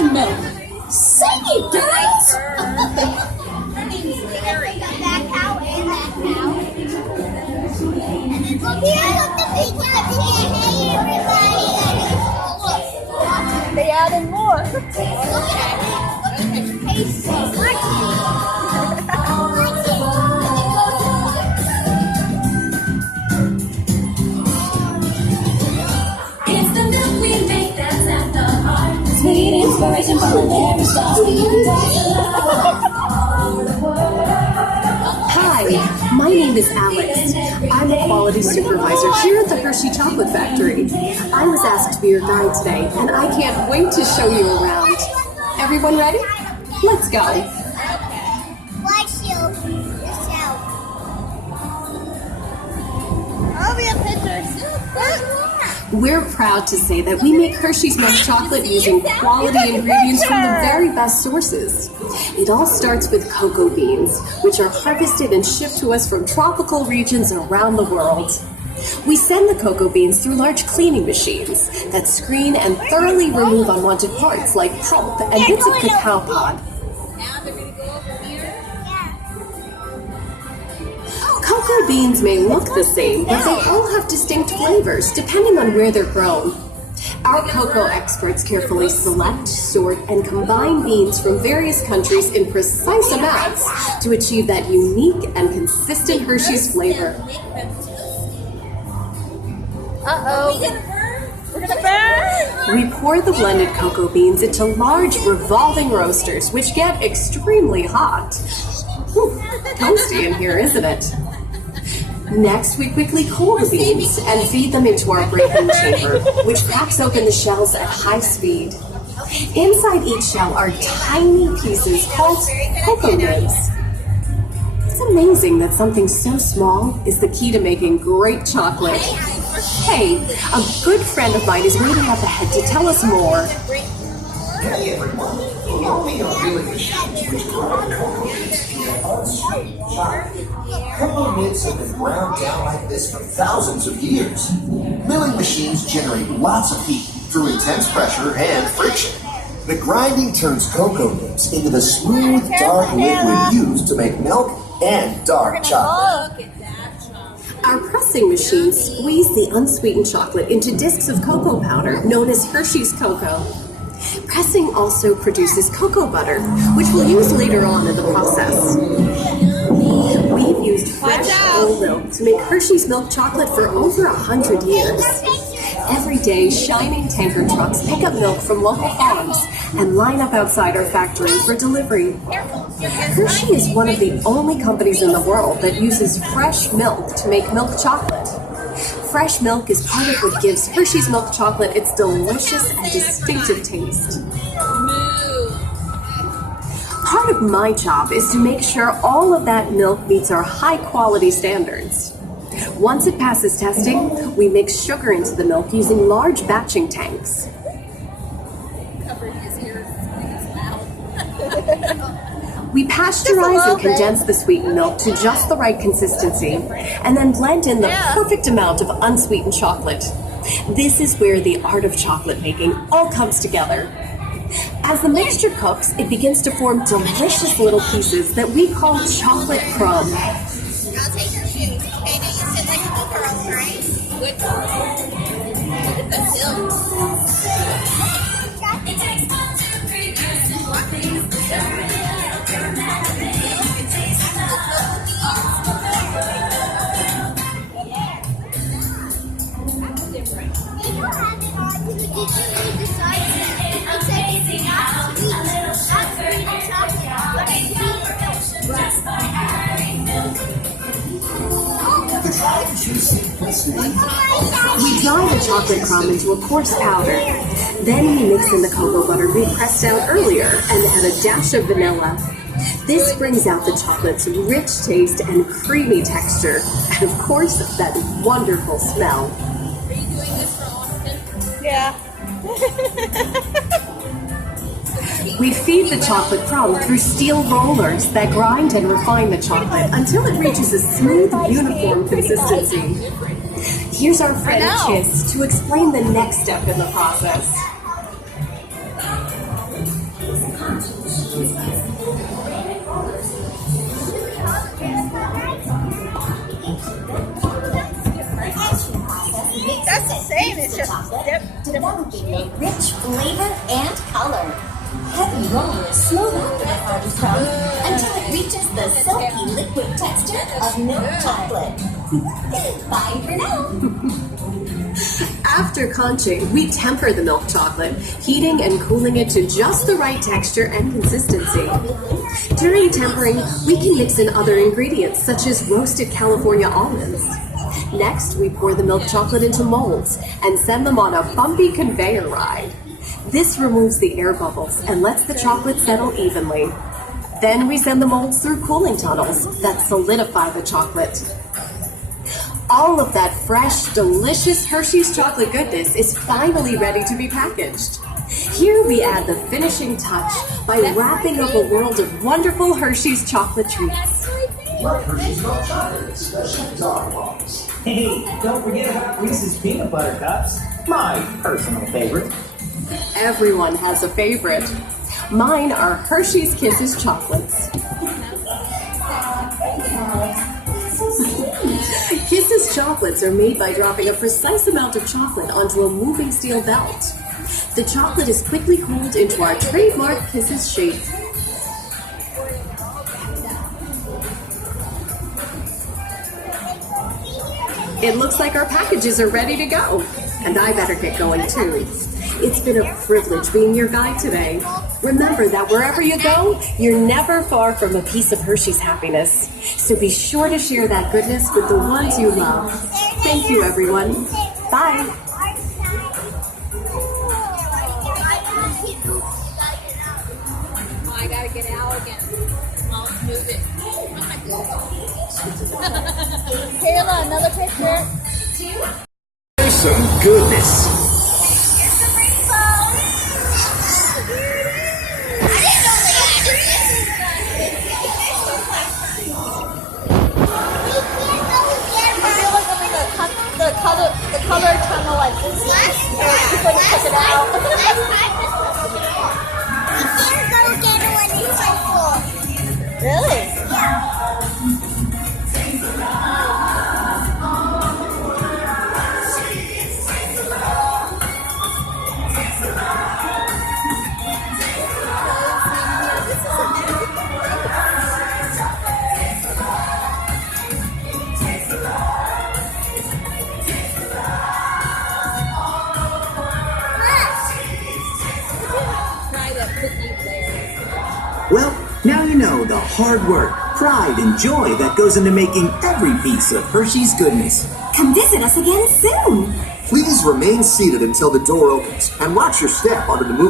and milk. Sing it, girls! That cow and that cow. And then look here, look the big one. Hey, everybody. They added more. Look at it. Look at the taste. Watch it. It's the milk we make that's at the heart. Sweet inspiration from the very start. Hi, my name is Alex. I'm a quality supervisor here at the Hershey Chocolate Factory. I was asked to be your guide today, and I can't wait to show you around. Everyone ready? Let's go. Watch yourself. I'll be a picture. We're proud to say that we make Hershey's milk chocolate using quality ingredients from the very best sources. It all starts with cocoa beans, which are harvested and shipped to us from tropical regions around the world. We send the cocoa beans through large cleaning machines that screen and thoroughly remove unwanted parts like pulp and bits of cacao pod. Now they're going to go over here. Cocoa beans may look the same, but they all have distinct flavors depending on where they're grown. Our cocoa experts carefully select, sort, and combine beans from various countries in precise amounts to achieve that unique and consistent Hershey's flavor. Uh-oh. We're gonna burn. We pour the blended cocoa beans into large revolving roasters, which get extremely hot. Whew, toasty in here, isn't it? Next, we quickly cool the beans and feed them into our break-in chamber, which cracks open the shells at high speed. Inside each shell are tiny pieces called cocoa nibs. It's amazing that something so small is the key to making great chocolate. Hey, a good friend of mine is waiting up ahead to tell us more. Hey everyone, we are milling machines which grind cocoa beans into unsweetened chocolate. Cocoa nibs have been ground down like this for thousands of years. Milling machines generate lots of heat through intense pressure and friction. The grinding turns cocoa nibs into the smooth, dark liquid used to make milk and dark chocolate. Look at that chocolate. Our pressing machines squeeze the unsweetened chocolate into discs of cocoa powder known as Hershey's cocoa. Pressing also produces cocoa butter, which we'll use later on in the process. We've used fresh whole milk to make Hershey's milk chocolate for over 100 years. Every day, shining tanker trucks pick up milk from local farms and line up outside our factory for delivery. Hershey is one of the only companies in the world that uses fresh milk to make milk chocolate. Fresh milk is part of what gives Hershey's milk chocolate its delicious and distinctive taste. Part of my job is to make sure all of that milk meets our high-quality standards. Once it passes testing, we mix sugar into the milk using large batching tanks. Cover his ears. It's loud. We pasteurize and condense the sweetened milk to just the right consistency, and then blend in the perfect amount of unsweetened chocolate. This is where the art of chocolate making all comes together. As the mixture cooks, it begins to form delicious little pieces that we call chocolate crumbs. I'll take your shoes. Okay, now you sit like little girls, right? Good. Look at the hills. We dry the chocolate crumb into a coarse powder. Then we mix in the cocoa butter we pressed out earlier and add a dash of vanilla. This brings out the chocolate's rich taste and creamy texture, and of course, that wonderful smell. Are you doing this for Austin? Yeah. We feed the chocolate crumb through steel rollers that grind and refine the chocolate until it reaches a smooth, uniform consistency. Here's our friend Kiss to explain the next step in the process. elevated, rich flavor and color. Heavy rollers smooth out the party crumb until it reaches the silky liquid texture of milk chocolate. Bye for now. After conching, we temper the milk chocolate, heating and cooling it to just the right texture and consistency. During tempering, we can mix in other ingredients such as roasted California almonds. Next, we pour the milk chocolate into molds and send them on a bumpy conveyor ride. This removes the air bubbles and lets the chocolate settle evenly. Then we send the molds through cooling tunnels that solidify the chocolate. All of that fresh, delicious Hershey's chocolate goodness is finally ready to be packaged. Here we add the finishing touch by wrapping up a world of wonderful Hershey's chocolate treats. Love Hershey's milk chocolate, especially dog walks. Hey, don't forget about Reese's peanut butter cups, my personal favorite. Everyone has a favorite. Mine are Hershey's Kisses chocolates. Kisses chocolates are made by dropping a precise amount of chocolate onto a moving steel belt. The chocolate is quickly cooled into our trademark Kisses shape. It looks like our packages are ready to go, and I better get going too. It's been a privilege being your guide today. Remember that wherever you go, you're never far from a piece of Hershey's happiness. So be sure to share that goodness with the ones you love. Thank you, everyone. Bye. Oh, I gotta get out again. Oh, let's move it. Kayla, another picture. There's some goodness. The color tunnel like this. Before you check it out. We can't go get it when it's so full. Really? Well, now you know the hard work, pride, and joy that goes into making every piece of Hershey's goodness. Come visit us again soon. Please remain seated until the door opens and watch your step onto the moving